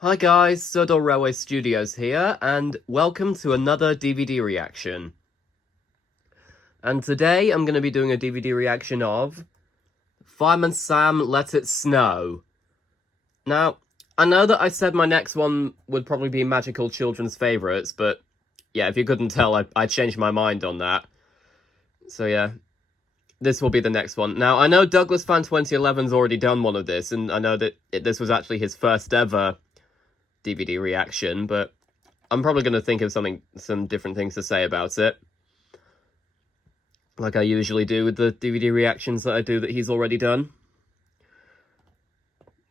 Hi guys, Sodor Railway Studios here, and welcome to another DVD reaction. And today I'm going to be doing a DVD reaction of Fireman Sam Let It Snow. Now, I know that I said my next one would probably be Magical Children's Favourites, but yeah, if you couldn't tell, I changed my mind on that. So yeah, this will be the next one. Now, I know Douglas Fan 2011's already done one of this, and I know that this was actually his first ever DVD reaction, but I'm probably going to think of some different things to say about it, like I usually do with the DVD reactions that I do that he's already done.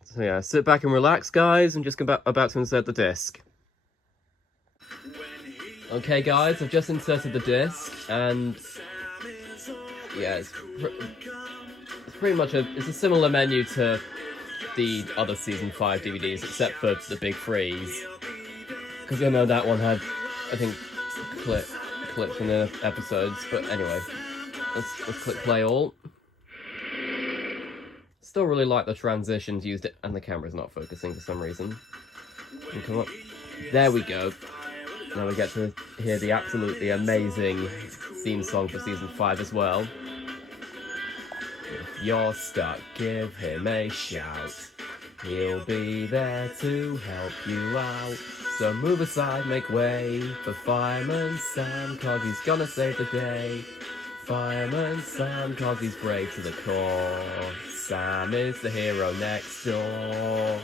So yeah, sit back and relax, guys, and just about to insert the disc. Okay, guys, I've just inserted the disc, and yeah, it's pretty much it's a similar menu to the other season 5 DVDs, except for the big freeze. Because I know that one had, I think, clips from the episodes. But anyway, let's click play all. Still really like the transitions used, and the camera's not focusing for some reason. Come on. There we go. Now we get to hear the absolutely amazing theme song for season 5 as well. If you're stuck, give him a shout. He'll be there to help you out. So move aside, make way for Fireman Sam, cause he's gonna save the day. Fireman Sam, cause he's brave to the core. Sam is the hero next door.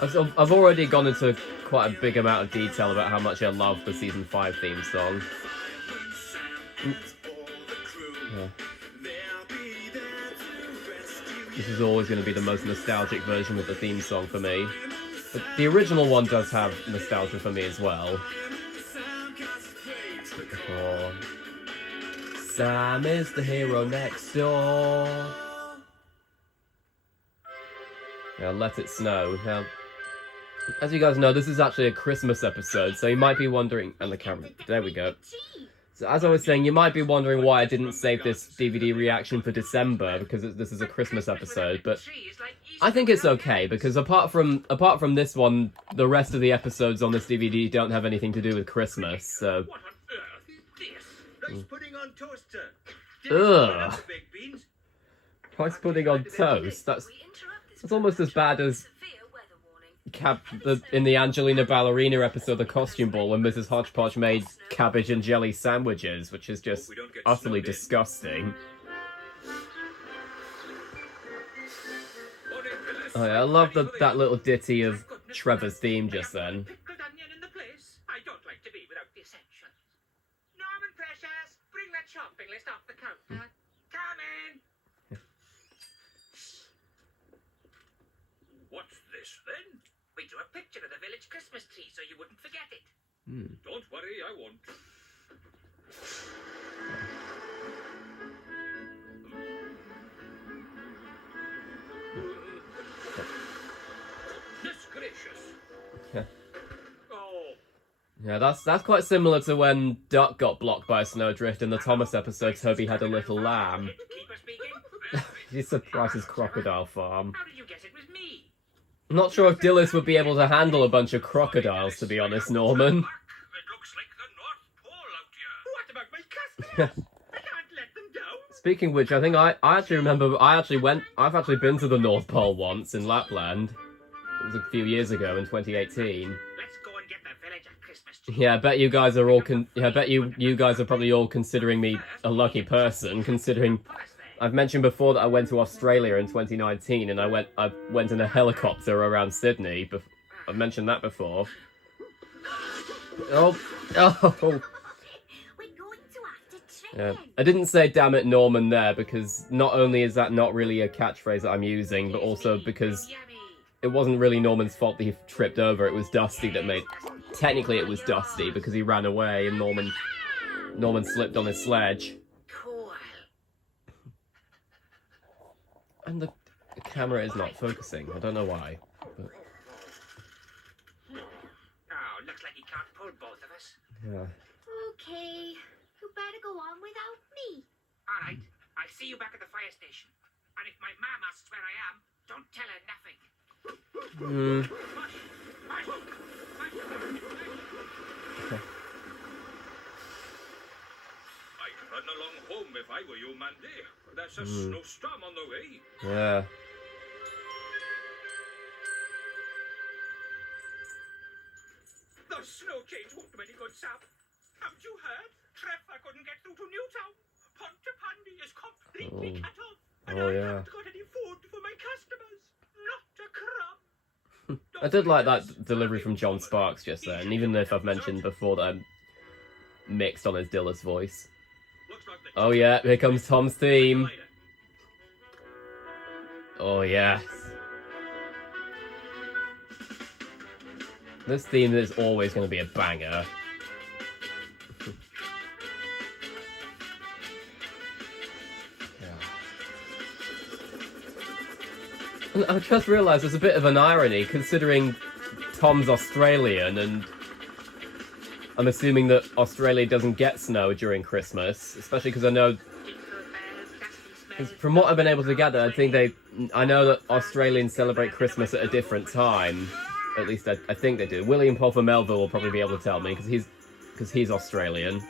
I've already gone into quite a big amount of detail about how much I love the season 5 theme song. Yeah. This is always going to be the most nostalgic version of the theme song for me. But the original one does have nostalgia for me as well. Oh. Sam is the hero next door. Now let it snow. Now, as you guys know, this is actually a Christmas episode, so you might be wondering... And the camera... There we go. So as I was saying, you might be wondering why I didn't save this DVD reaction for December, because this is a Christmas episode, but I think it's okay, because apart from this one, the rest of the episodes on this DVD don't have anything to do with Christmas, so... Ugh. Rice pudding on toast? That's almost as bad as in the Angelina Ballerina episode, The Costume Ball, when Mrs. Hodgepodge made cabbage and jelly sandwiches, which is just utterly disgusting. Oh, yeah, I love that little ditty of Trevor's theme just then. Shopping list off the counter. Come in. What's this then? We drew a picture of the village Christmas tree so you wouldn't forget it. Don't worry, I won't. Goodness gracious. Yeah. Oh. Yeah, that's quite similar to when Duck got blocked by a snowdrift in the Thomas episode Toby Had a Little Lamb. He surprised his crocodile farm. How did you guess it was me? I'm not sure if Dillis would be able to handle a bunch of crocodiles, to be honest, Norman. It looks like the North Pole out here. What about my customers? I can't let them down. Speaking of which, I think I actually remember I've actually been to the North Pole once in Lapland. It was a few years ago in 2018. Let's go and get the village a Christmas tree. Yeah, I bet you guys are all I bet you guys are probably all considering me a lucky person, considering I've mentioned before that I went to Australia in 2019 and I went in a helicopter around Sydney. I've mentioned that before. Oh. Yeah. I didn't say damn it Norman there, because not only is that not really a catchphrase that I'm using, but also because it wasn't really Norman's fault that he tripped over. It was Dusty that made... Technically it was Dusty, because he ran away and Norman slipped on his sledge. Cool. And the camera is not focusing. I don't know why. But... Oh, looks like he can't pull both of us. Yeah. Okay, you better go on without me. All right, I'll see you back at the fire station. And if my mom asks where I am, Don't tell her nothing. Hmm. Mush, mush, mush, mush. I'd run along home if I were you, Mandy. There's a snowstorm on the way. Yeah. The snow change won't do any good, Sam. Haven't you heard? Trevor couldn't get through to Newtown. Pontypandy is completely cut off. And I haven't got any food for my customers. Not a crumb. I did like that delivery from John Sparks just then, even if I've mentioned before that I'm mixed on his Dillis voice. Oh yeah, here comes Tom's theme. Oh yes. This theme is always going to be a banger. And I just realised there's a bit of an irony, considering Tom's Australian, and I'm assuming that Australia doesn't get snow during Christmas, especially because I know, from what I've been able to gather, I know that Australians celebrate Christmas at a different time. At least I think they do. William Pulver Melville will probably be able to tell me, because he's Australian.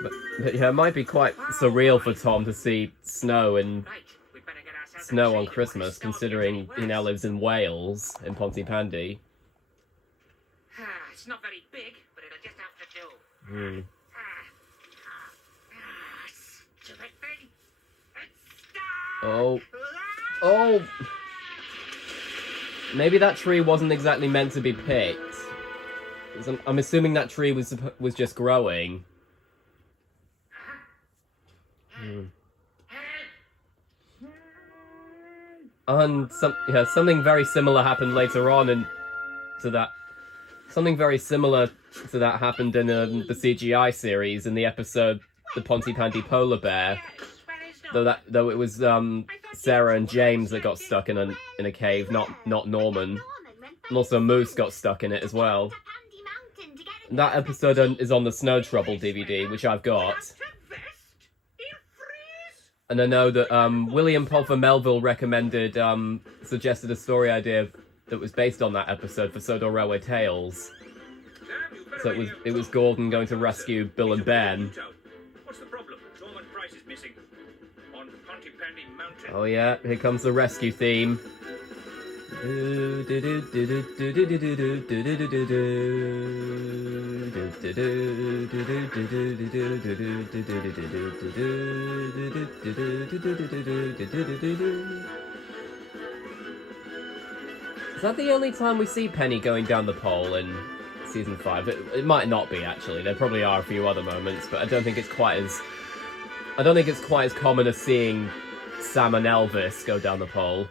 But yeah, it might be quite surreal for Tom to see snow on Christmas, considering he now lives in Wales, in Pontypandy. It's not very big, but it'll just have to do. Hmm. Stupid thing. Oh! Maybe that tree wasn't exactly meant to be picked. 'Cause I'm assuming that tree was just growing. And something very similar happened later on, something very similar to that happened in the CGI series in the episode The Pontypandy Polar Bear. Though it was Sarah and James that got stuck in a cave, not Norman. And also Moose got stuck in it as well. And that episode is on the Snow Trouble DVD, which I've got. And I know that William Pulver Melville suggested a story idea that was based on that episode for Sodor Railway Tales. So it was Gordon going to rescue Bill and Ben. What's the problem? Norman Price is missing. On Pontypandy Mountain. Oh yeah, here comes the rescue theme. Is that the only time we see Penny going down the pole in season 5? It might not be, actually. There probably are a few other moments, but I don't think it's quite as common as seeing Sam and Elvis go down the pole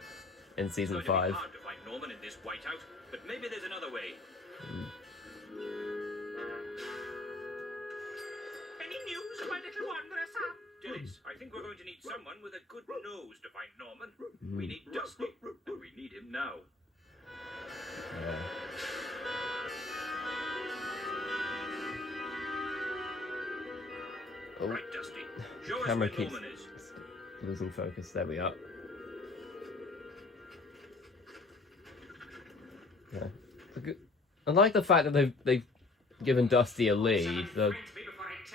in season 5. Hard to find Norman in this whiteout, but maybe there's another way. Any news, my little wanderer, Sam? Dillis, I think we're going to need someone with a good nose to find Norman. We need Dusty, and we need him now. Oh, right, Dusty. Show us camera where keeps Norman is. losing focus. There we are. Yeah. I like the fact that they've given Dusty a lead.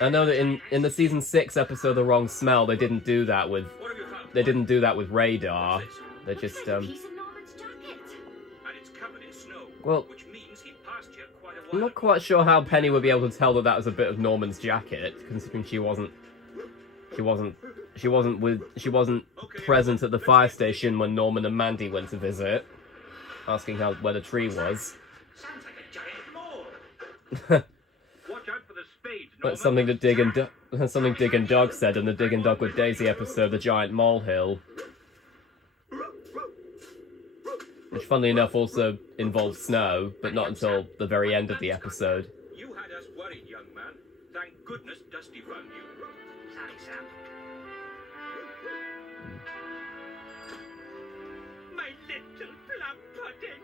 I know that in the season 6 episode The Wrong Smell, they didn't do that with Radar. They just Piece of Norman's jacket. And it's covered in snow, well, which means he passed here quite a while. I'm not quite sure how Penny would be able to tell that was a bit of Norman's jacket, considering she wasn't present at the fire station when Norman and Mandy went to visit, asking where the tree was. Sounds like a giant mole. Watch out for the spades, Norman. That's something that Dig and Dog said in the Dig and Dog with Daisy episode, The Giant Molehill. Which, funnily enough, also involves snow, but not until the very end of the episode. You had us worried, young man. Thank goodness Dusty found you. Sorry, Sam. My little plum pudding.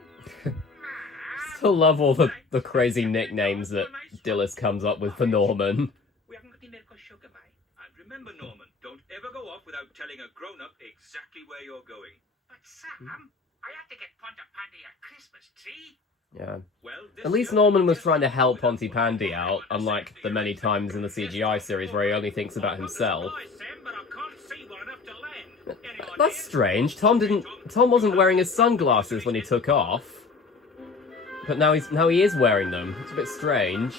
Still love all the crazy nicknames that Dillis comes up with for Norman. We haven't got any milk or sugar, mate. And remember, Norman, don't ever go off without telling a grown-up exactly where you're going. But Sam, I had to get Pontypandy a Christmas tree. Yeah. Well, At least Norman was trying to help Pontypandy out, unlike the many times in the CGI series where he only thinks about himself. That's strange. Tom wasn't wearing his sunglasses when he took off. But now he is wearing them. It's a bit strange.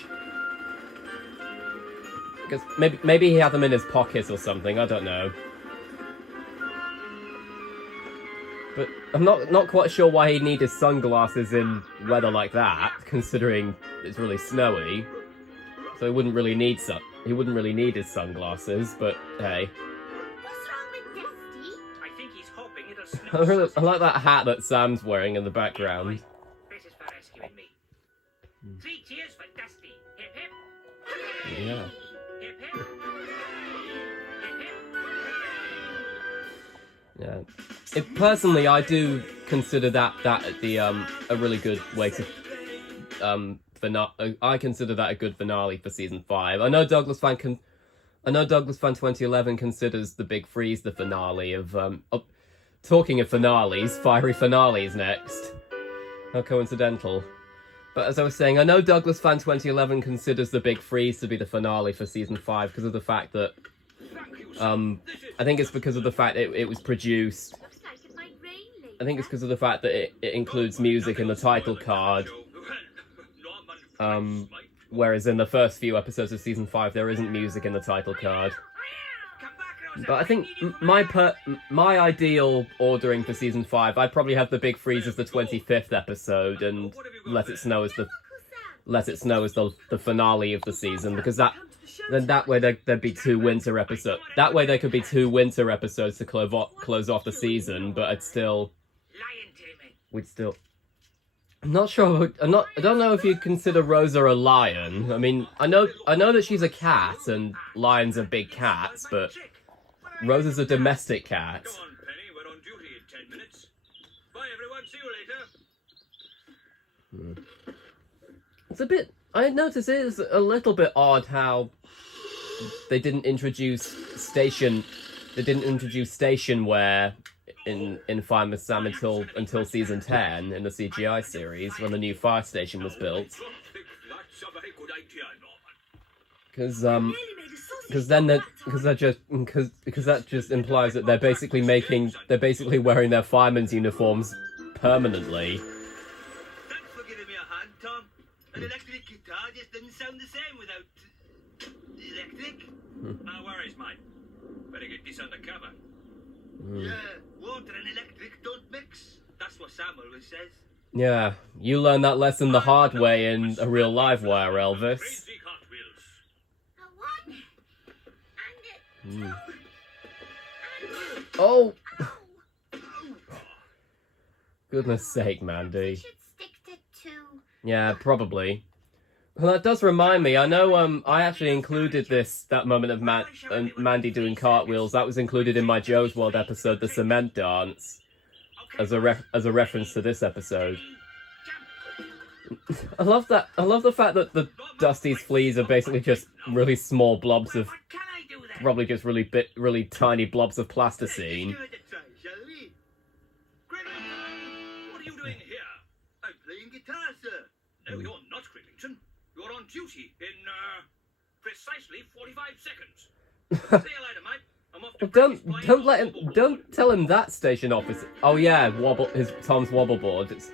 Because maybe he had them in his pockets or something, I don't know. But I'm not quite sure why he'd need his sunglasses in weather like that, considering it's really snowy. So he wouldn't really need his sunglasses, but hey. What's wrong with Dusty? I think he's hoping it'll snow. I like that hat that Sam's wearing in the background. This is for rescuing me. 3 cheers for Dusty. Hip hip. Yeah. Hip hip. Hip hip. Yeah. Personally, I do consider that a really good way to I consider that a good finale for season 5. I know Douglas Fan 2011 considers The Big Freeze the finale of talking of finales, fiery finales next. How coincidental. But as I was saying, I know Douglas Fan 2011 considers The Big Freeze to be the finale for season 5 because of the fact that I think it's because of the fact it was produced. Looks like it might rain later. I think it's because of the fact that it includes music in the title card. Whereas in the first few episodes of season 5, there isn't music in the title card. But I think my ideal ordering for season 5, I'd probably have The Big Freeze as the 25th episode and Let It Snow as the finale of the season, because that way there'd be 2 winter episodes. That way there could be 2 winter episodes to close off the season, but we'd still. I'm not sure. I don't know if you'd consider Rosa a lion. I mean, I know that she's a cat, and lions are big cats, but Rosa's a domestic cat. Go on, Penny. We're on duty in 10 minutes. Bye, everyone. See you later. It's a bit. I noticed it is a little bit odd how they didn't introduce stationware in Fireman Sam until season 10 in the CGI series when the new fire station was built. Because that just implies that they're basically wearing their fireman's uniforms permanently. Thanks for giving me a hand, Tom. An electric guitar just didn't sound the same without electric. No worries, mate. Better get this under cover. Yeah, water and electric don't mix. That's what Sam always says. Yeah, you learned that lesson the hard way in a real live wire, Elvis. Crazy Hot Wheels. A 1 and a 2 and Oh, oh. goodness sake, We Mandy. should stick to 2. Yeah, probably. Well, that does remind me. I know. I actually included that moment of Mandy doing cartwheels. That was included in my Joe's World episode, The Cement Dance, as a reference to this episode. I love that. I love the fact that the Dusty's fleas are basically just really small blobs of, What can I do then? probably just really tiny blobs of plasticine. Let's give it a try, shall we? Crimington, what are you doing here? I'm playing guitar, sir. No, you're not, Crimington. You're on duty in, precisely 45 seconds. See you later, mate. I'm off to practice playing Don't tell him that, station officer. Oh yeah, Tom's wobble board. It's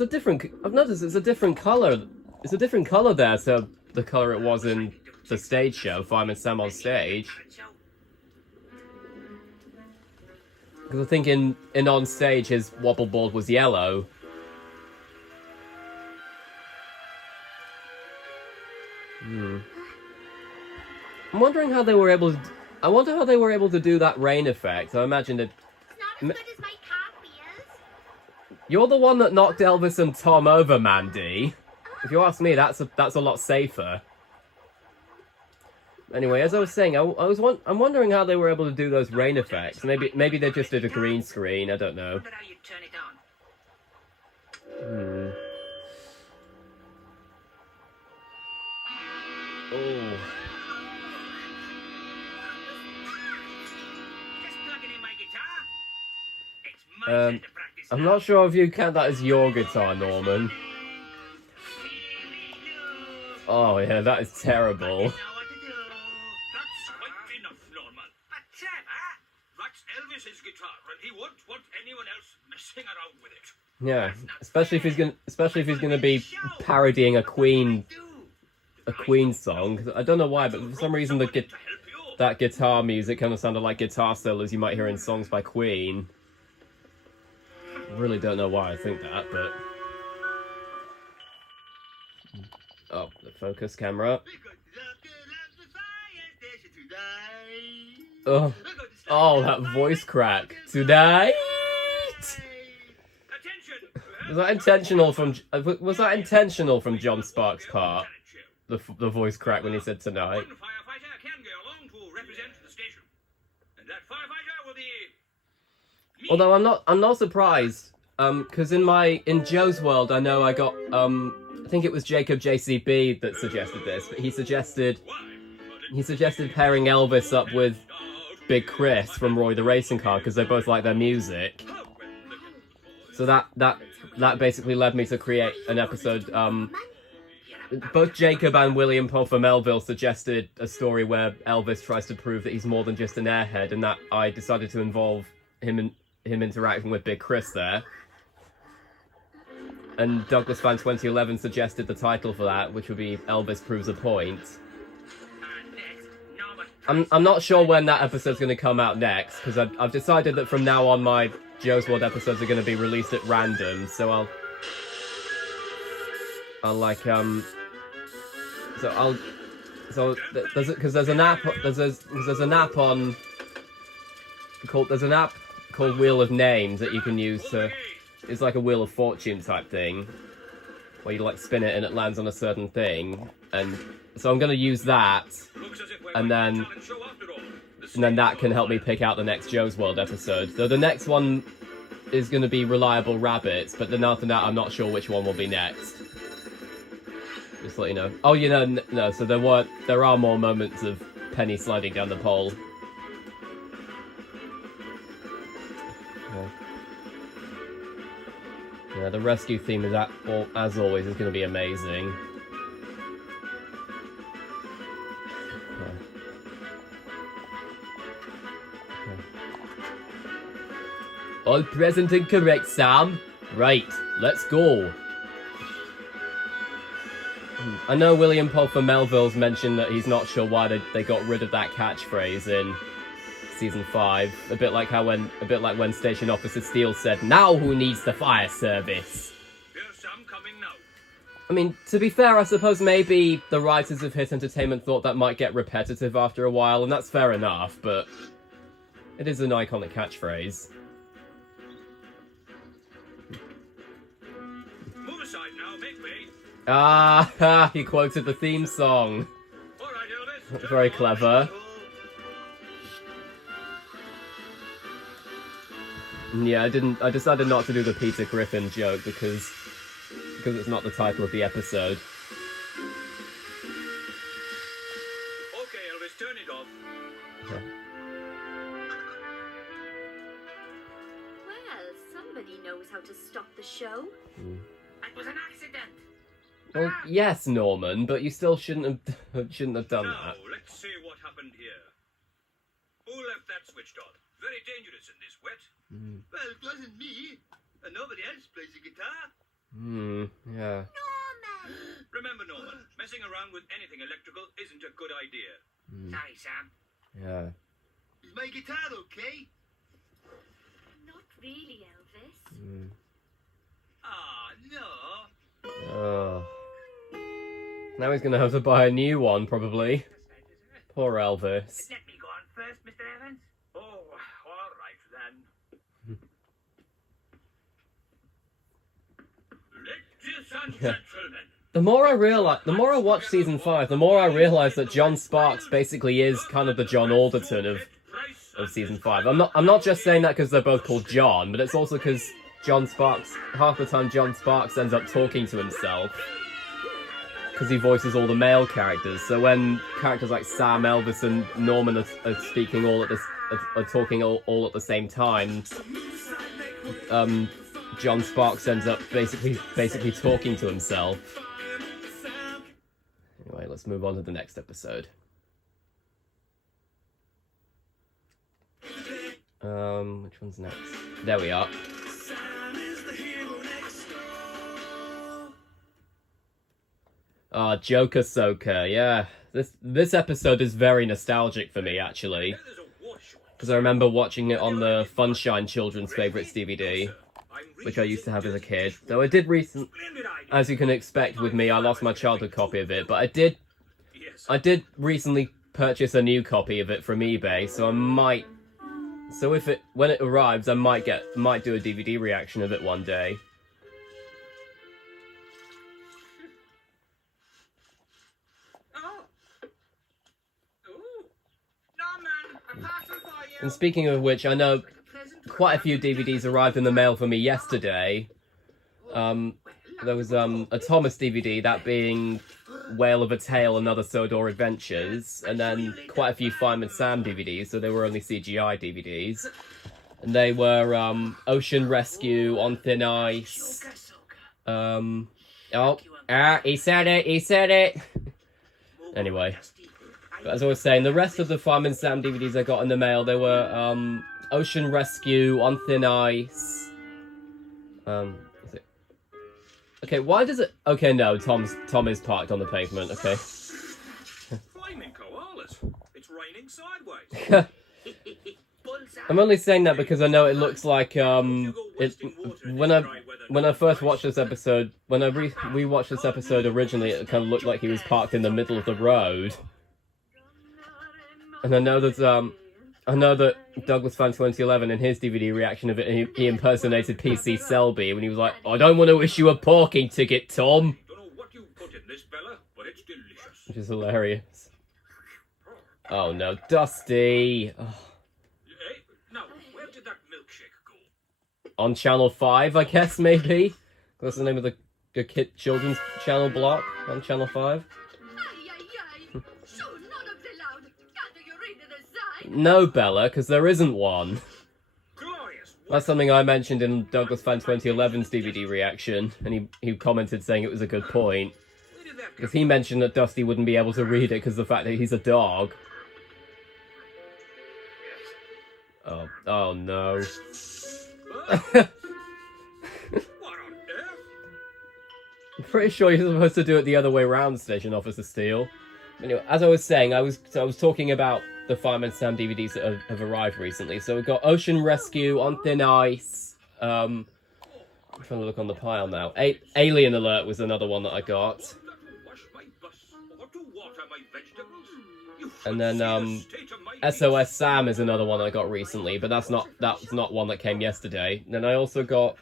a different. I've noticed it's a different color. It's a different color there to the color it was in the stage show, Fireman Sam on stage. Because I think in on stage his wobble board was yellow. I'm wondering how they were able to. I wonder how they were able to do that rain effect. I imagine it. It's not as good as my cartwheels. You're the one that knocked Elvis and Tom over, Mandy. If you ask me, that's a lot safer. Anyway, as I was saying, I'm wondering how they were able to do those rain effects. Maybe they just did a green screen. I don't know. Wonder how you turn it on. Oh. Just plugging in my guitar. It's I'm not sure if you count that as your guitar, Norman. Oh yeah, that is terrible. That's quite enough, Norman. That's Elvis's guitar, and he won't want anyone else messing around with it. Yeah, especially if he's gonna be parodying a Queen song. I don't know why, but for some reason that guitar music kind of sounded like guitar solos you might hear in songs by Queen. I really don't know why I think that, but oh, the focus camera. Oh, that voice crack today. Was that intentional from John Sparks' part? The voice crack when he said tonight. One firefighter can go along to represent the station, and that firefighter will be me. Although I'm not surprised, because in Joe's world I know I got I think it was Jacob JCB that suggested this, but he suggested pairing Elvis up with Big Chris from Roy the Racing Car because they both like their music. So that basically led me to create an episode. Both Jacob and William Poe from Melville suggested a story where Elvis tries to prove that he's more than just an airhead, and that I decided to involve him interacting with Big Chris there. And Douglas Fan 2011 suggested the title for that, which would be Elvis Proves a Point. I'm not sure when that episode's going to come out next, because I've decided that from now on my Joe's World episodes are going to be released at random, so there's an app called Wheel of Names that you can use to. It's like a Wheel of Fortune type thing, where you like spin it and it lands on a certain thing, and so I'm gonna use that, and then that can help me pick out the next Joe's World episode. So the next one is gonna be Reliable Rabbits, but then after that I'm not sure which one will be next. Just to let you know. Oh, no. So there are more moments of Penny sliding down the pole. Yeah, the rescue theme is as always is going to be amazing. All present and correct, Sam. Right, let's go. I know William Poe from Melville's mentioned that he's not sure why they got rid of that catchphrase in season 5. A bit like when Station Officer Steele said, "Now who needs the fire service?" Here's Sam coming now. I mean, to be fair, I suppose maybe the writers of Hit Entertainment thought that might get repetitive after a while, and that's fair enough, but it is an iconic catchphrase. Move aside now, make way. Ah, he quoted the theme song. All right, Elvis. Very clever. Yeah, I decided not to do the Peter Griffin joke because it's not the title of the episode. Okay, Elvis, turn it off. Okay. Well, somebody knows how to stop the show. It was an accident. Well, yes, Norman, but you still shouldn't have done Now, that. let's see what happened here. Who left that switched on? Very dangerous in this wet. Well, it wasn't me. And nobody else plays the guitar. Yeah. Norman! Remember, Norman, messing around with anything electrical isn't a good idea. Sorry, Sam. Yeah. Is my guitar okay? Not really, Elvis. Ah, no. Oh. Now he's gonna have to buy a new one, probably. Poor Elvis. Let me go on first, Mr. Evans. Oh, all right then. Ladies and gentlemen. The more I watch season 5, the more I realise that John Sparks basically is kind of the John Alderton of season 5. I'm not just saying that because they're both called John, but it's also because half the time John Sparks ends up talking to himself. Because he voices all the male characters. So when characters like Sam, Elvis, and Norman are speaking are talking all at the same time, John Sparks ends up basically talking to himself. Anyway, let's move on to the next episode. Which one's next? There we are. Joker Soaker, yeah. This episode is very nostalgic for me, actually. Because I remember watching it on the Funshine Children's Favourites DVD, which I used to have as a kid. Though I did as you can expect with me, I lost my childhood copy of it, but I did recently purchase a new copy of it from eBay, so I might... So when it arrives, I might do a DVD reaction of it one day. And speaking of which, I know quite a few DVDs arrived in the mail for me yesterday. There was a Thomas DVD, that being Whale of a Tale and Other Sodor Adventures, and then quite a few Fireman Sam DVDs, so they were only CGI DVDs. And they were Ocean Rescue, On Thin Ice. He said it! Anyway. But as I was saying, the rest of the Fireman Sam DVDs I got in the mail, they were Ocean Rescue, On Thin Ice. Is it? Okay, why does it? Okay, no, Tom is parked on the pavement. Okay. Flaming koalas. It's raining sideways. I'm only saying that because I know it looks like when I first watched this episode, when I rewatched this episode originally, it kind of looked like he was parked in the middle of the road. And I know that Douglas Fan 2011 in his DVD reaction of it, he impersonated PC Selby when he was like, "I don't want to issue a parking ticket, Tom." Don't know what you put in this, Bella, but it's delicious. Which is hilarious. Oh no, Dusty. Oh. Hey, now, where did that milkshake go? On Channel 5, I guess, maybe? That's the name of the children's channel block on Channel 5. No, Bella, because there isn't one. Glorious. That's something I mentioned in Douglas Fan 2011's DVD reaction, and he commented saying it was a good point. Because he mentioned that Dusty wouldn't be able to read it because of the fact that he's a dog. Oh no. What on earth? I'm pretty sure you're supposed to do it the other way around, Station Officer Steele. Anyway, as I was saying, I was talking about the Fireman Sam DVDs that have arrived recently. So we've got Ocean Rescue, On Thin Ice. I'm trying to look on the pile now. Alien Alert was another one that I got. And then SOS Sam is another one I got recently, but that's not one that came yesterday. And then I also got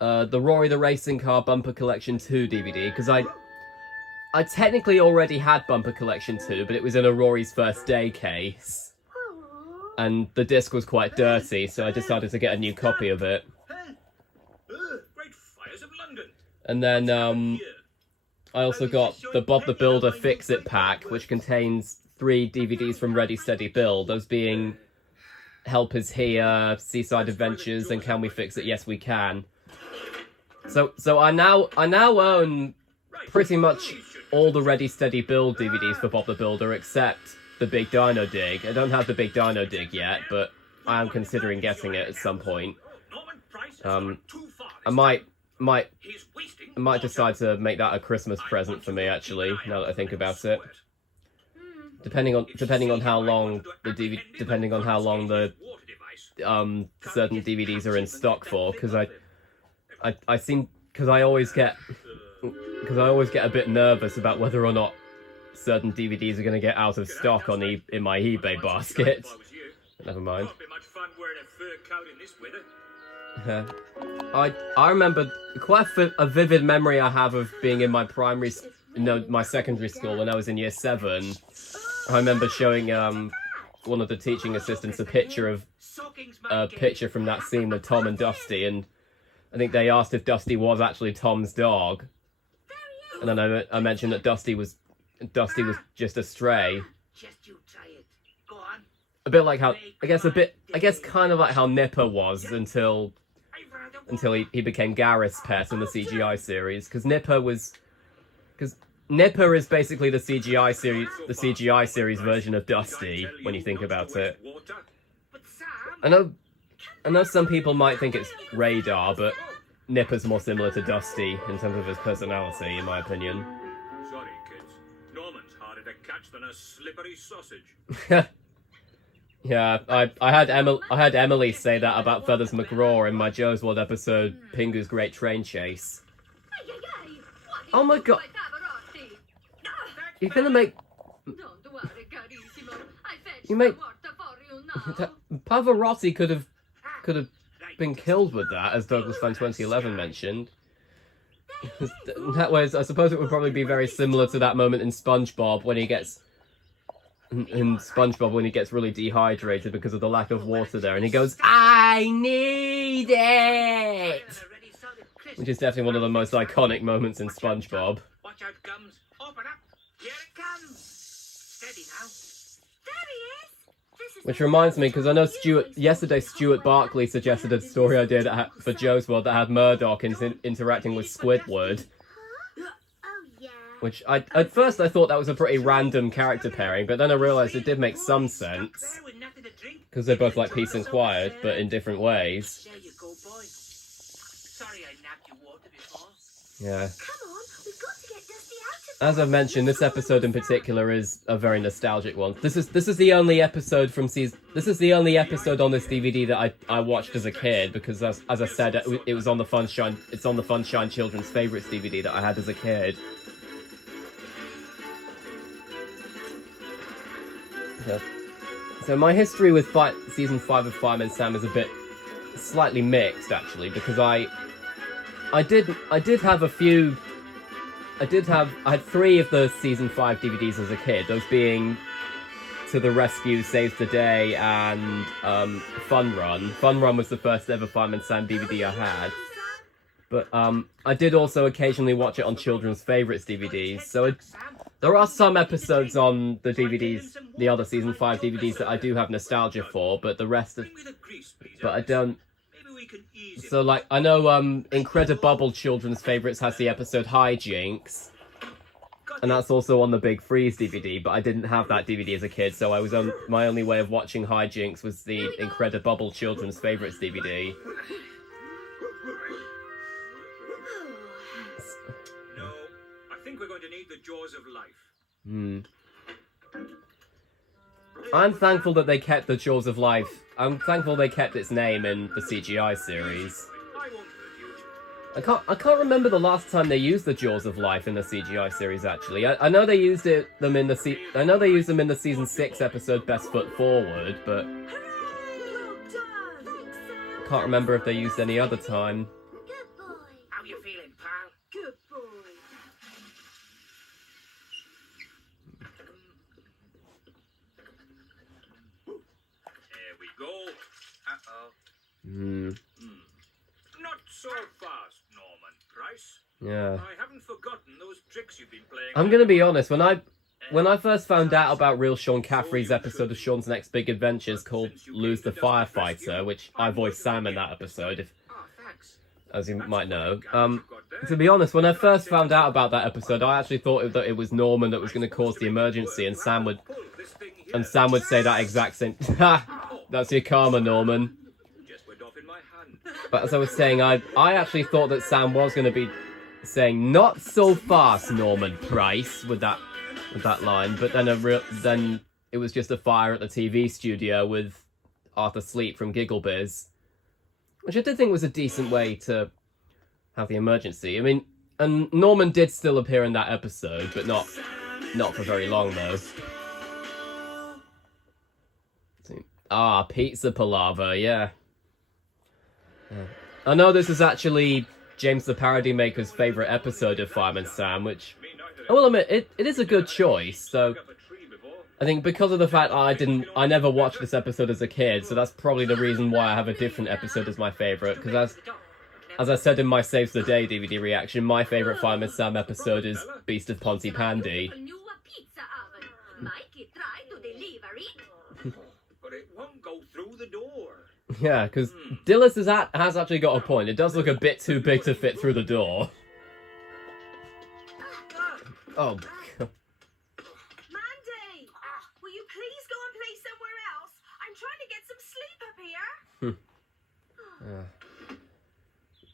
the Rory the Racing Car Bumper Collection 2 DVD, because I technically already had Bumper Collection 2, but it was in a Rory's First Day case. And the disc was quite dirty, so I decided to get a new copy of it. Great fires of London. And then I also got the Bob the Builder Fix It pack, which contains 3 DVDs from Ready Steady Build, those being Help Is Here, Seaside Adventures, and Can We Fix It? Yes We Can. So I now own pretty much all the Ready Steady Build DVDs for Bob the Builder except the Big Dino Dig. I don't have the Big Dino Dig yet, but I am considering getting it at some point. I might decide to make that a Christmas present for me, actually, now that I think about it. Depending on how long the certain DVDs are in stock for, because I always get a bit nervous about whether or not certain DVDs are going to get out of stock in my eBay basket. Never mind. I remember quite a vivid memory I have of being in my my secondary school when I was in year 7. I remember showing one of the teaching assistants a picture from that scene with Tom and Dusty, and I think they asked if Dusty was actually Tom's dog. And then I mentioned that Dusty was just a stray. Just you try it. Go on. a bit like how I guess kind of like how Nipper was until he became Gareth's pet in the CGI series, because Nipper is basically the CGI series version of Dusty when you think about it. I know some people might think it's Radar, but Nipper's more similar to Dusty in terms of his personality, in my opinion. Sorry, kids. Norman's harder to catch than a slippery sausage. Yeah, I had Emily say that about Feathers McGraw in my Joe's World episode, Pingu's Great Train Chase. Oh my god! You're gonna make... You make... Pavarotti could have been killed with that, as Douglas Fan 2011 mentioned. That way, I suppose it would probably be very similar to that moment in SpongeBob when he gets really dehydrated because of the lack of water there, and he goes, "I need it," which is definitely one of the most iconic moments in SpongeBob. Watch out, Gums. Open up. Here it comes. Steady now. There he is. This is Which reminds me, because I know yesterday Stuart Barkley suggested a story I did for Joe's World that had Murdoch interacting with Squidward. Oh, yeah. Which, at first I thought that was a pretty random character pairing, but then I realised it did make some sense. Because they're both like peace and quiet, but in different ways. There you go, boy. Sorry I nabbed your water before. Yeah. Come on, we've got to get Dusty out of As I've mentioned, this episode in particular is a very nostalgic one. This is the only episode from season... This is the only episode on this DVD that I watched as a kid, because as I said, it was on the Funshine... It's on the Funshine Children's Favourites DVD that I had as a kid. So my history with season 5 of Fireman Sam is a bit slightly mixed, actually, because I did have a few. I had 3 of the season 5 DVDs as a kid. Those being To the Rescue, Saves the Day, and Fun Run. Fun Run was the first ever Fireman Sam DVD I had. But I did also occasionally watch it on Children's Favourites DVDs. So there are some episodes on the DVDs, the other season 5 DVDs, that I do have nostalgia for, but the rest of... But I don't... So, like, I know Incredibubble Children's Favourites has the episode Hijinks, and that's also on the Big Freeze DVD, but I didn't have that DVD as a kid, so my only way of watching Hijinks was the Incredibubble Children's Favourites DVD. No, I think we're going to need the jaws of life. I'm thankful that they kept the Jaws of Life. I'm thankful they kept its name in the CGI series. I can't remember the last time they used the Jaws of Life in the CGI series. Actually, I know they used them in the season 6 episode Best Foot Forward, but I can't remember if they used any other time. Good boy. How you feeling, pal? Good boy. There we go. Uh-oh. Not so fast, Norman Price. Yeah. I haven't forgotten those tricks you've been playing. I'm gonna be honest, when I first found out about Real Sean Caffrey's episode of Sean's Next Big Adventures called Lose the Firefighter, which I voiced Sam in that episode, as you might know. To be honest, when I first found out about that episode, I actually thought that it was Norman that was going to cause the emergency, and Sam would say that exact same. Ha! That's your karma, Norman. But as I was saying, I actually thought that Sam was going to be saying "not so fast, Norman Price" with that line, but then it was just a fire at the TV studio with Arthur Sleep from Giggle Biz, which I did think was a decent way to have the emergency. I mean, and Norman did still appear in that episode, but not for very long though. Pizza Palaver, yeah. I know this is actually James the Parody Maker's favourite episode of Fireman Sam, which I will admit, it is a good choice, so I think because of the fact I never watched this episode as a kid, so that's probably the reason why I have a different episode as my favourite, because as I said in my Saves the Day DVD reaction, my favourite Fireman Sam episode is Beast of Pontypandy. New pizza oven. Mikey tried to deliver it. But it the door. Yeah, because Dillis has actually got a point. It does look a bit too big to fit through the door. Oh, God. Mandy! Will you please go and play somewhere else? I'm trying to get some sleep up here.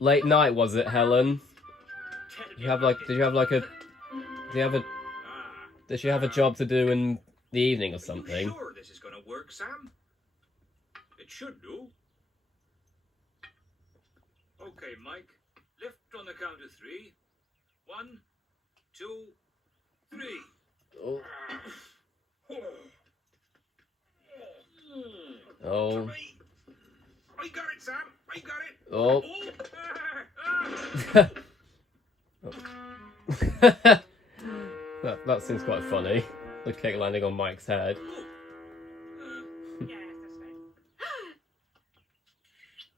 Late night, was it, Helen? Did she have a job to do in the evening or something? Are you sure this is going to work, Sam? It should do. Okay, Mike. Lift on the count of 3. 1, 2, 3. Oh. Oh. I got it, Sam. I got it. Oh. that seems quite funny. The cake landing on Mike's head.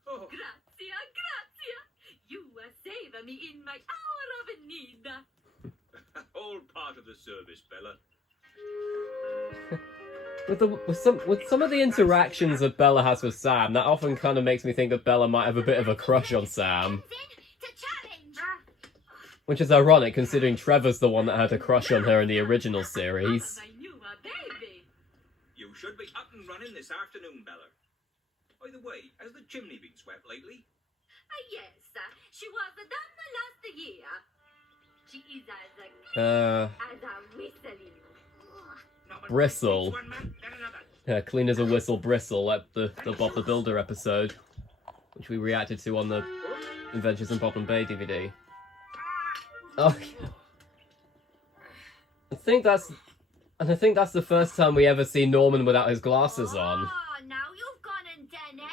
Grazia, grazia. You saved me in my hour of need. All part of the service, Bella. With some of the interactions that Bella has with Sam, that often kind of makes me think that Bella might have a bit of a crush on Sam. To challenge. Which is ironic, considering Trevor's the one that had a crush on her in the original series. My new baby. You should be up and running this afternoon, Bella. By the way, has the chimney been swept lately? Yes, she was done last year. She is as Uh, as a whistling. Bristle. One man, then another. Yeah, clean as a whistle bristle, like the Bob the Builder episode, which we reacted to on the Adventures in Bob and Bay DVD. Oh, yeah. I think that's the first time we ever see Norman without his glasses on. Oh, now you've gone and done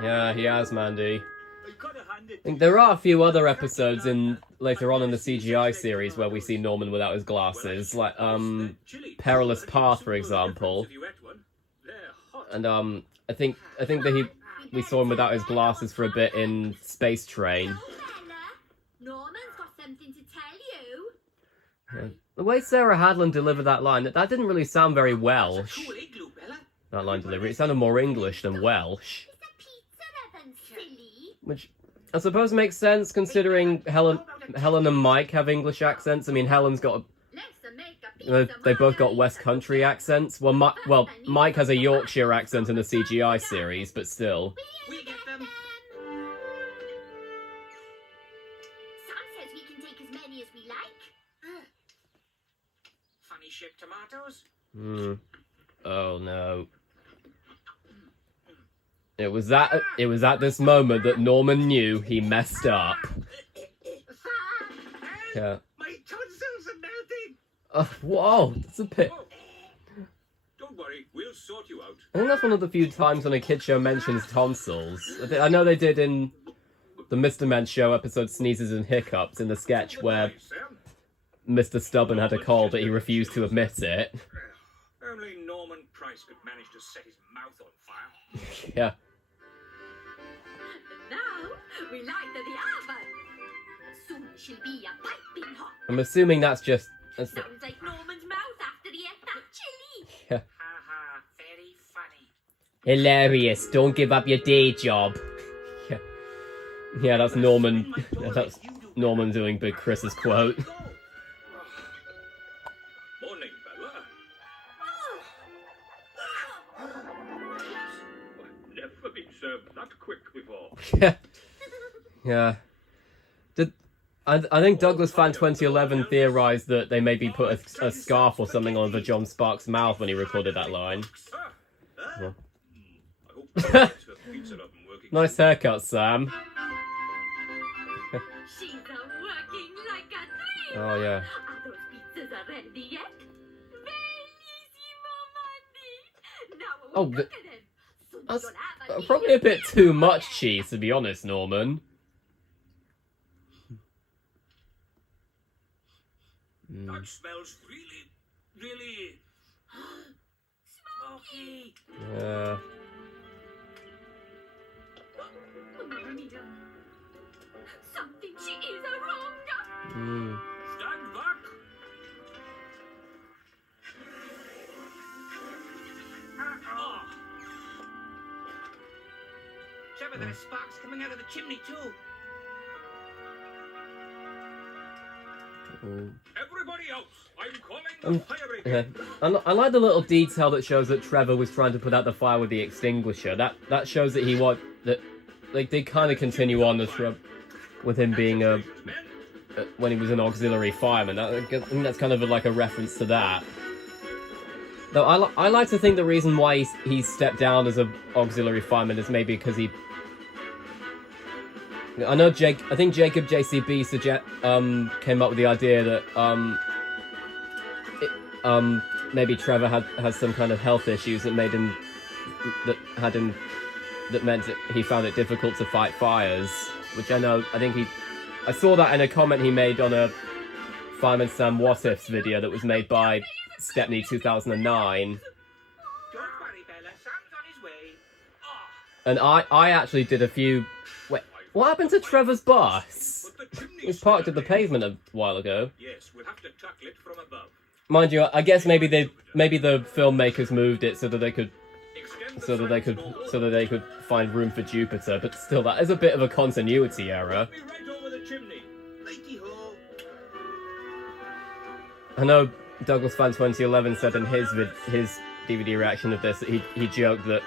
it. Yeah, he has, Mandy. I gotta hand it I think there are a few other episodes later on in the CGI series where we see Norman without his glasses, like Perilous Path, for example. And I think that we saw him without his glasses for a bit in Space Train. Bella, Norman's got something to tell you. Yeah. The way Sarah Hadland delivered that line, that didn't really sound very Welsh. Cool igloo, Bella. That line delivery, it sounded more English than Welsh. Is the pizza ribbon silly? Which I suppose makes sense considering Helen and Mike have English accents. I mean, Helen's got Let's make a pizza. they both got West Country accents. Well, Mike has a Yorkshire accent in the CGI series, but still. We get them. Sam says we can take as many as we like. Funny shaped tomatoes. Oh no. It was at this moment that Norman knew he messed up. Yeah. My tonsils are melting. Whoa, that's a bit. Don't worry, we'll sort you out. I think that's one of the few times when a kid show mentions tonsils. I know they did in the Mr. Men show episode Sneezes and Hiccups in the sketch where Sam. Mr. Stubborn had a cold but he refused to admit it. Only Norman Price could manage to set his mouth on fire. Yeah. Now we light the oven. Soon she'll be a piping hot. I'm assuming that's just... Sounds like Norman's mouth after he ate that chili. Yeah. Haha, very funny. Hilarious. Don't give up your day job. Yeah. Yeah, that's Norman. That's Norman doing Big Chris's quote. Morning, Bella. I've never been served that quick before. Yeah. Yeah. I think Douglas Fan 2011 theorized that they maybe put a scarf or something over John Sparks' mouth when he recorded that line. Nice haircut, Sam. She's working like a dream. Oh, yeah. Are those pizzas ready yet? Bellissimo, Mandy. Now we Oh, look at them. Soon That's you'll have a probably a bit too much cheese, to be honest, Norman. That smells really, really smoky. Yeah. Mamma mia. Something she is wrong. Stand back. Trevor, there's sparks coming out of the chimney too. Everybody else, I'm calling the fire brigade. I like the little detail that shows that Trevor was trying to put out the fire with the extinguisher. That shows that they kind of continue on with him being when he was an auxiliary fireman. I think that's kind of like a reference to that. Though I like to think the reason why he stepped down as an auxiliary fireman is maybe because he. I think Jacob JCB came up with the idea that maybe Trevor has some kind of health issues that meant that he found it difficult to fight fires. Which I saw that in a comment he made on a Fireman Sam What Ifs video that was made by Stepney 2009. Don't worry, Bella. Sam's on his way. And I actually did a few. Wait, what happened to Trevor's bus? It was parked at the pavement a while ago. Yes, we'll have to tackle it from above. Mind you, I guess maybe the filmmakers moved it so that they could find room for Jupiter. But still, that is a bit of a continuity error. Be right over the chimney. Righty-ho. I know Douglas Fan 2011 said in his DVD reaction of this that he joked that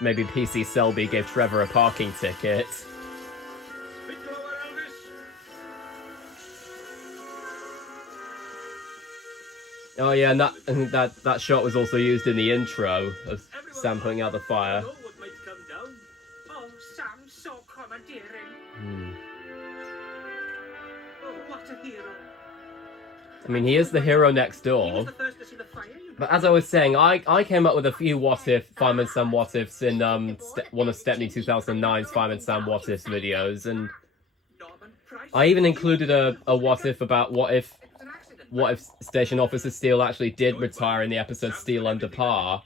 maybe PC Selby gave Trevor a parking ticket. Bit lower, Elvis. Oh yeah, and that shot was also used in the intro of Sam putting out the fire. Know what might come down. Oh, Sam's so commandeering. Oh, what a hero. I mean, he is the hero next He was door. the first to see the fire, you know. But as I was saying, I came up with a few Fireman Sam What Ifs in one of Stepney 2009's Fireman Sam What Ifs videos, and Norman Price. I even included a what if about what if It was an accident. Station Officer Steele actually did retire in the episode Steel Under Par.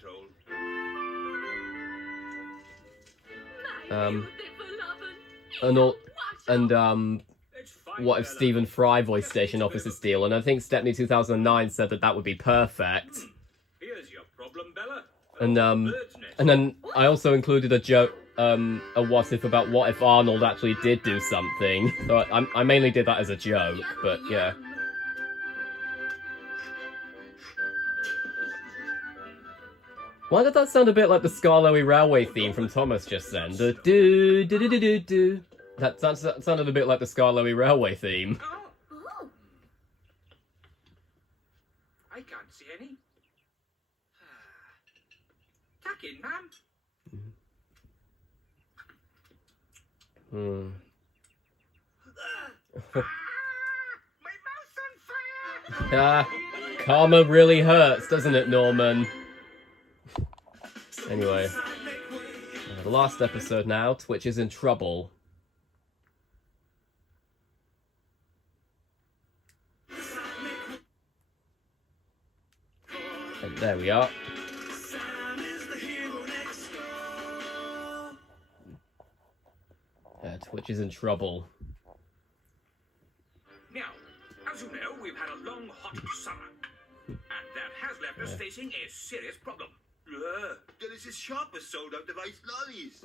What if Stephen Fry voiced Station Officer Steele? And I think Stepney 2009 said that would be perfect. Here's your problem, Bella. And then I also included a joke, a what if about what if Arnold actually did do something. So I mainly did that as a joke, but yeah. Why did that sound a bit like the Skarloey Railway theme from Thomas just then? The do do do do do do. That sounded a bit like the Skarloey Railway theme. Oh, I can't see any. Tuck in, ma'am. My mouth's on fire. Ah, karma really hurts, doesn't it, Norman? Anyway, the last episode now, Twitch is in trouble. And there we are. Twitch is in trouble. Now, as you know, we've had a long, hot summer. And that has left us facing a serious problem. Dennis's shop has sold out of ice lollies.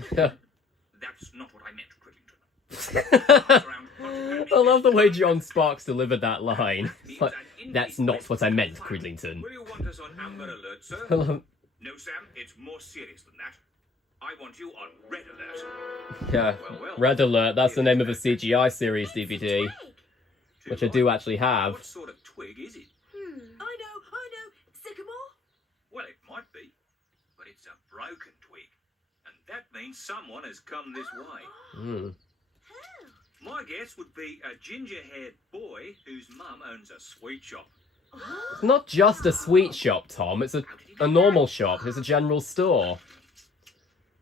That's not what I meant, Cribbington. I love the way John Sparks delivered that line. But that's not what I meant, Cridlington. Will you want us on Amber Alert, sir? Hello. No, Sam, it's more serious than that. I want you on Red Alert. Yeah, Red Alert, that's the name of a CGI series DVD, which I do actually have. What sort of twig is it? I know. Sycamore? Well, it might be, but it's a broken twig. And that means someone has come this way. My guess would be a ginger-haired boy whose mum owns a sweet shop. It's not just a sweet shop, Tom, it's a normal shop, it's a general store.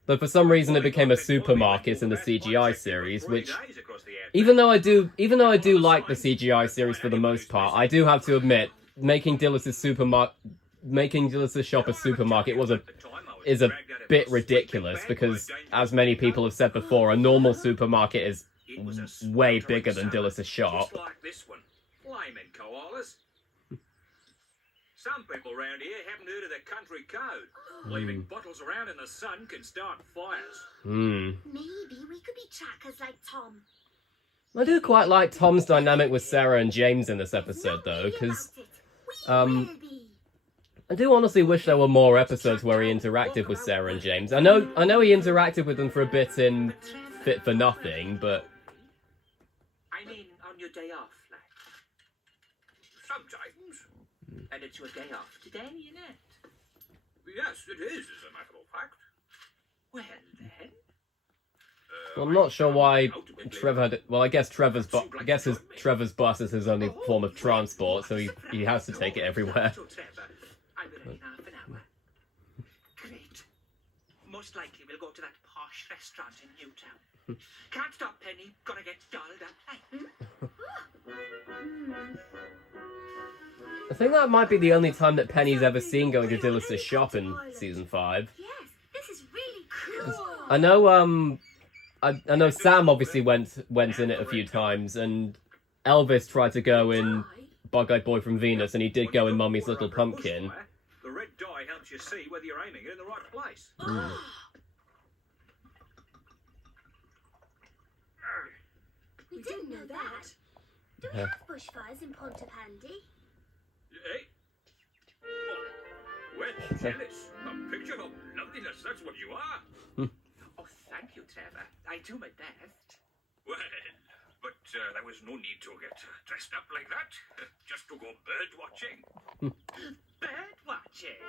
Though for some reason it became a supermarket in the CGI series, which, even though I do like the CGI series for the most part, I do have to admit, making Dillis's shop a supermarket is a bit ridiculous, because, as many people have said before, a normal supermarket is way bigger than Dillis's shop. Just like this one. Flaming koalas. Some people round here haven't heard of the country code. Leaving bottles around in the sun can start fires. Maybe we could be trackers like Tom. I do quite like Tom's dynamic with Sarah and James in this episode, though, because I do honestly wish there were more episodes where he interacted with Sarah and James. I know he interacted with them for a bit in Fit for Nothing, but I mean, on your day off, like. Sometimes. And it's your day off today, isn't it? Yes, it is, as a matter of fact. Well, then. well, I'm not sure why Trevor had. Well, I guess Trevor's bus is his only form of transport, so he has to take it everywhere. I'm ready in half an hour. Great. Most likely we'll go to that posh restaurant in Newtown. Can't stop, Penny. Gonna get dolled up. I think that might be the only time that Penny's ever seen going to Dillis's shop in season 5. Yes, this is really cool. I know I know Sam obviously went in it a few times, and Elvis tried to go in Bug-Eyed Boy from Venus, and he did go in Mummy's Little Pumpkin. The red dye helps you see whether you're aiming it in the right place. We didn't know that. Do we have bushfires in Pontypandy? Eh? Well, jealous. A picture of loveliness, that's what you are. Oh, thank you, Trevor. I do my best. Well, but there was no need to get dressed up like that. Just to go bird watching. Bird watching?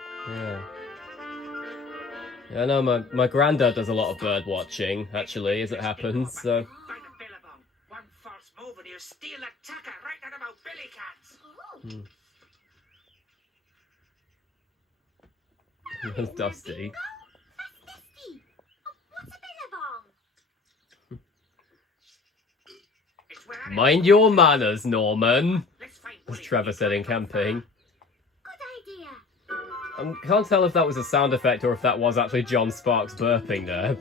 Yeah, I know my granddad does a lot of bird watching, actually, as it happens, so... By the billabong. One false move and you steal a tucker right out of our billy cats. That's Dusty. That's Misty. What's a billabong? It's where I Mind your manners, Norman, Let's find as Willie. Trevor said in camping. Good idea. I can't tell if that was a sound effect or if that was actually John Sparks burping there.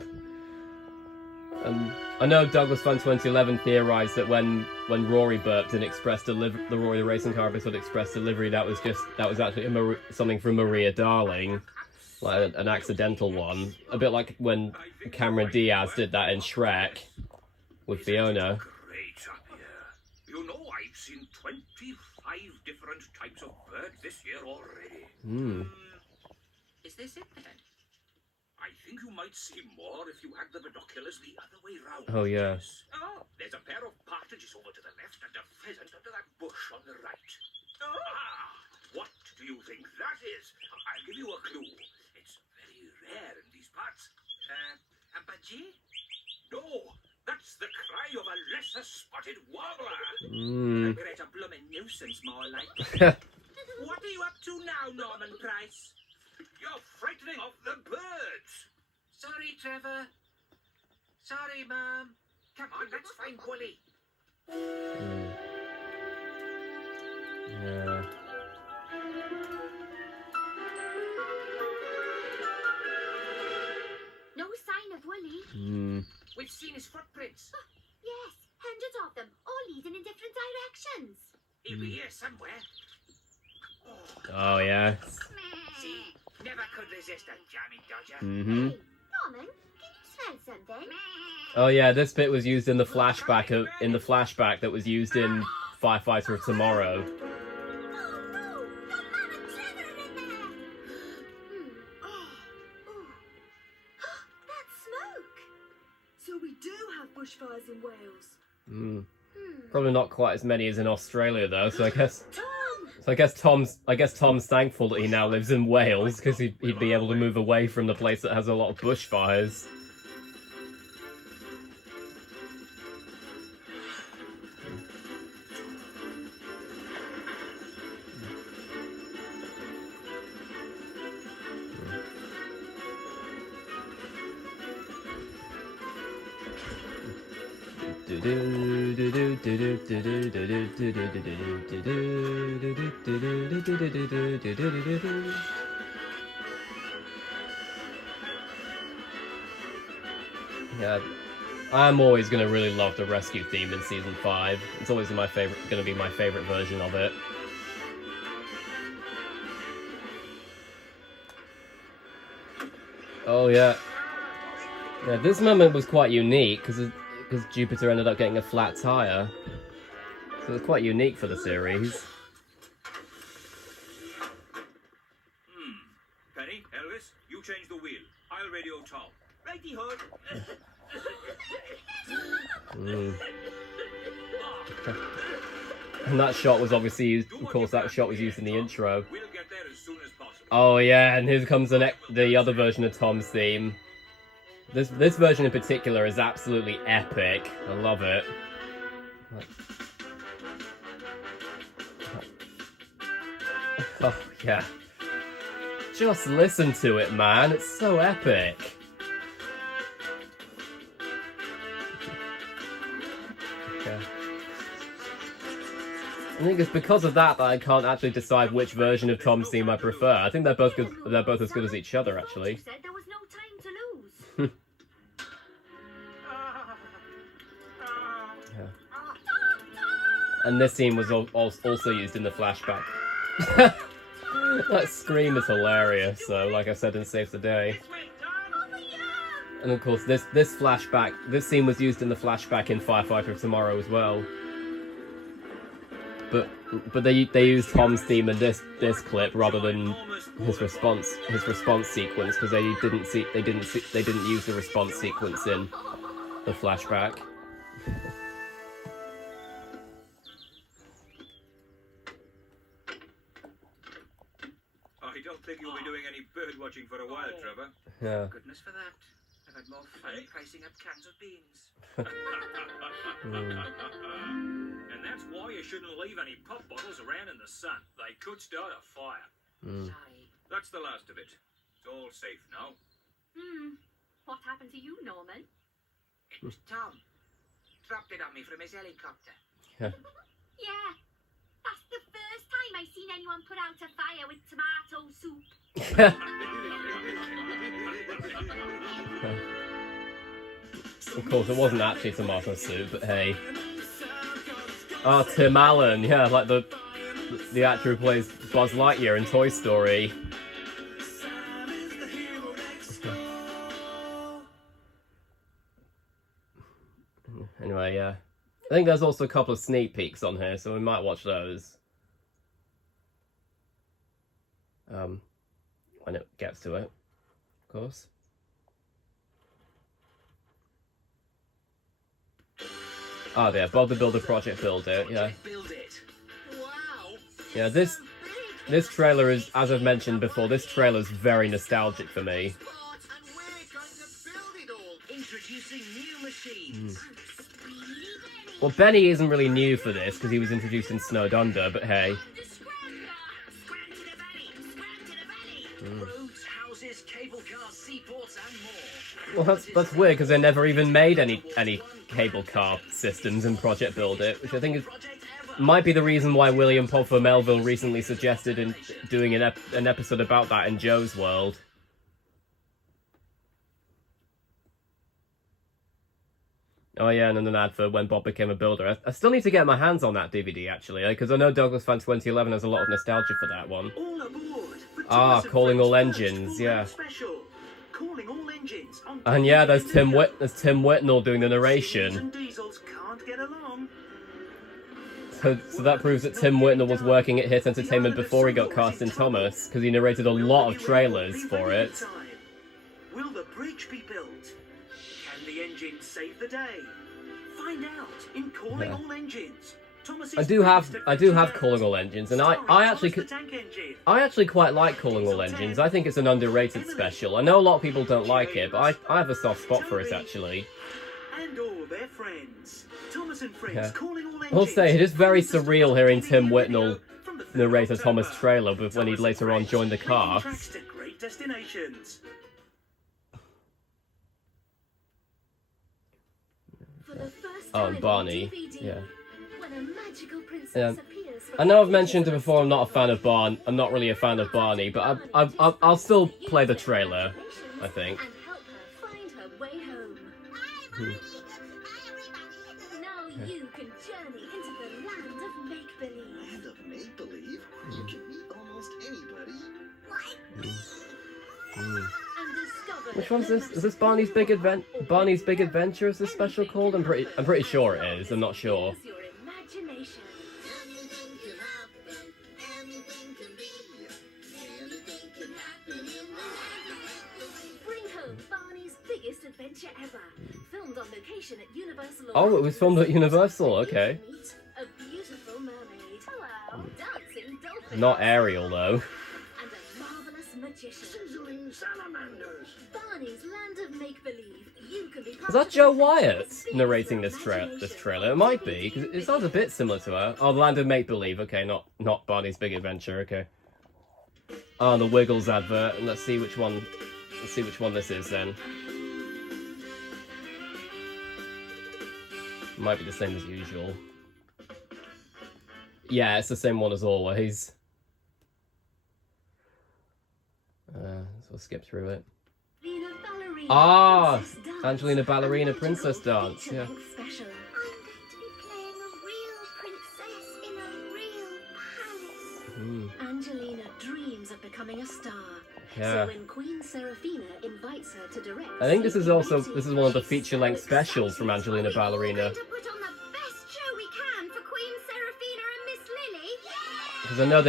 I know Douglas Fun 2011 theorised that when Rory burped in Express Delivery, the Rory the Racing Car episode Express Delivery, that was actually something from Maria Darling, like an accidental one, a bit like when Cameron Diaz did that in Shrek with Fiona. Great up here. You know, I've seen 25 different types of bird this year already. Is this it then? I think you might see more if you had the binoculars the other way round. Oh yeah. Oh, there's a pair of partridges over to the left and a pheasant under that bush on the right. Ah, what do you think that is? I'll give you a clue. It's very rare in these parts. A budgie? No, that's the cry of a lesser spotted warbler. A greater blooming nuisance, more like. What are you up to now, Norman Price? You're frightening off the birds. Sorry, Trevor. Sorry, Mom. Come on, let's find Willie. Yeah. No sign of Willie. We've seen his footprints. Yes, hundreds of them, all leading in different directions. He'll be here somewhere. Oh yeah. See, never could resist a jammy dodger. Hey, Norman, can you smell something? Oh yeah, this bit was used in the flashback that was used in Firefighter of Tomorrow. Oh no, your Mum and Trevor are in there. That's smoke. So we do have bushfires in Wales. Probably not quite as many as in Australia though, so I guess Tom! Tom's thankful that he now lives in Wales, because he'd be able to move away from the place that has a lot of bushfires. Yeah, I'm always gonna really love the rescue theme in season 5. It's always gonna be my favorite version of it. Oh yeah. Yeah, this moment was quite unique because Jupiter ended up getting a flat tire. So it's quite unique for the series. Penny, Elvis, you change the wheel. I'll radio Tom. Righty ho. And that shot was obviously used, of course, that shot was used in the intro. We'll get there as soon as possible. Oh yeah, and here comes the other version of Tom's theme. This version in particular is absolutely epic. I love it. Oh yeah. Just listen to it, man. It's so epic. Okay. I think it's because of that I can't actually decide which version of Tom's theme I prefer. I think they're both good. They're both as good as each other, actually. You said there was no time to lose. Yeah. And this scene was also used in the flashback. That scream is hilarious. So, like I said in Save the Day. And of course, this scene was used in the flashback in Firefighter of Tomorrow as well. But they used Tom's theme in this clip rather than his response sequence because they didn't use the response sequence in the flashback. I don't think you'll be doing any bird watching for a while, Trevor. Yeah. Goodness for that. I've had more fun pricing up cans of beans. And that's why you shouldn't leave any pop bottles around in the sun. They could start a fire. Sorry. That's the last of it. It's all safe now. What happened to you, Norman? It was Tom. Dropped it on me from his helicopter. Yeah. That's the first time I've seen anyone put out a fire with tomato soup. Of course, it wasn't actually tomato soup, but hey. Oh, Tim Allen, yeah, like the actor who plays Buzz Lightyear in Toy Story. Anyway, yeah. I think there's also a couple of sneak peeks on here, so we might watch those. When it gets to it, of course. Oh yeah, Bob the Builder Project Build It, yeah. Build it. Wow. Yeah, this trailer is, as I've mentioned before, this trailer is very nostalgic for me. And we're going to build it all. Introducing new machines. Well, Benny isn't really new for this, because he was introduced in Snowed Under, but hey. Roads, houses, cable cars, seaports, and more. Well, that's weird, because they never even made any cable car systems in Project Build It, which I think might be the reason why William Pogfer Melville recently suggested in doing an episode about that in Joe's World. Oh yeah, and then an ad for When Bob Became a Builder. I still need to get my hands on that DVD, actually, because I know Douglas Fan 2011 has a lot of nostalgia for that one. All aboard. Calling All Engines, yeah. Special. Calling all engines on And yeah, there's Tim Whitnell doing the narration. and diesels can't get along. So that proves that Tim Whitnell was working at Hit Entertainment before he got cast in Thomas, because he narrated a lot of trailers for it. Will the bridge be built? Can the engines save the day? Find out in Calling All Engines. I do have Calling All Engines, and I actually quite like Calling All Engines. I think it's an underrated special. I know a lot of people don't like it, but I have a soft spot for it, actually. And all their friends. Thomas and Friends, Yeah. Calling All Engines. I'll say, it is very surreal hearing Tim Whitnell narrate a Thomas trailer when he later on joined the cast. Tracks to great destinations. For the first Oh, time and on Barney, DVD, yeah. when a magical princess Yeah. appears from I know I've mentioned it before, I'm not a fan of I'm not really a fan of Barney, but I'll still play the trailer, I think. and help her find her way home. Now you can journey into the land of make-believe. Land of make-believe? You can meet almost anybody. And discover Which one's this? Is this Barney's Big Adventure? Is this special called? I'm pretty sure it is. I'm not sure. Use your imagination. Anything can happen, anything can be. Anything can happen in the Bring home Barney's biggest adventure ever. Filmed on location at Universal. Oh, it was filmed at Universal. Okay. Meet a beautiful mermaid. Hello. Dancing dolphins. Not Ariel though. And a marvelous magician. Sizzling salamanders. Barney's land of make-believe. You can be part Is that of Joe the Wyatt experience narrating your this imagination. trailer? It might be, because it sounds a bit similar to her. Oh, the Land of Make Believe. Okay, not Barney's Big Adventure. Okay. Oh, the Wiggles advert. Let's see which one. Let's see which one this is then. Might be the same as usual. Yeah, it's the same one as always. So we'll skip through it. Angelina Ballerina Ah, Princess Dance. Angelina Ballerina A magical Princess Dance, yeah. feature-length special. I'm going to be playing a real princess in a real palace. Hmm. Angelina dreams of becoming a star. Yeah. So when Queen Serafina invites her to direct, I think this is one of the she's feature-length so specials from excited. Angelina We're Ballerina. going to put on the best show we can for Queen Serafina and Miss Lily. Because I know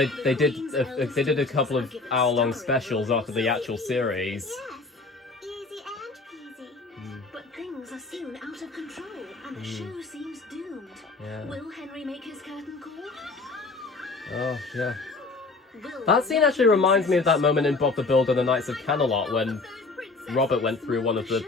they did a couple of hour-long specials after the actual series. Yes, easy and peasy. But things are soon out of control, and the show seems doomed. Yeah. Will Henry make his curtain call? Oh yeah. Will That scene actually reminds me of that moment in Bob the Builder: The Knights of Camelot when Robert went through one of the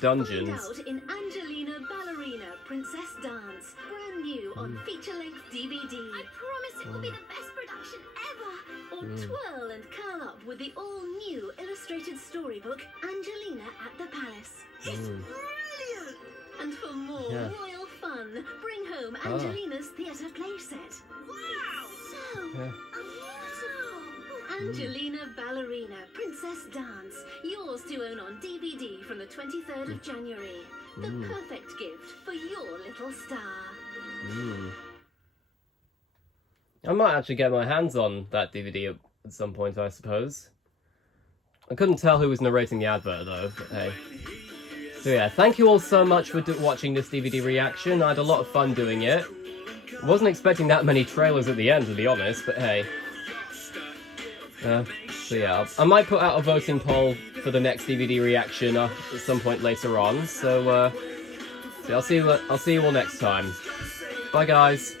dungeons. Find out in Angelina Ballerina Princess Dance, brand new on feature-length DVD. I promise it will be the best production ever. Or twirl and curl up with the all-new illustrated storybook Angelina at the Palace. Mm. Brilliant. And for more Yeah. royal fun, bring home Angelina's theatre playset. Wow. So Yeah. beautiful. Angelina Ballerina Princess Dance, yours to own on DVD from the 23rd of January. The perfect gift for your little star. Mm. I might actually get my hands on that DVD at some point, I suppose. I couldn't tell who was narrating the advert though, but hey. So yeah, thank you all so much for watching this DVD reaction. I had a lot of fun doing it. Wasn't expecting that many trailers at the end, to be honest, but hey. So yeah, I might put out a voting poll for the next DVD reaction at some point later on. So I'll see you all next time. Bye guys.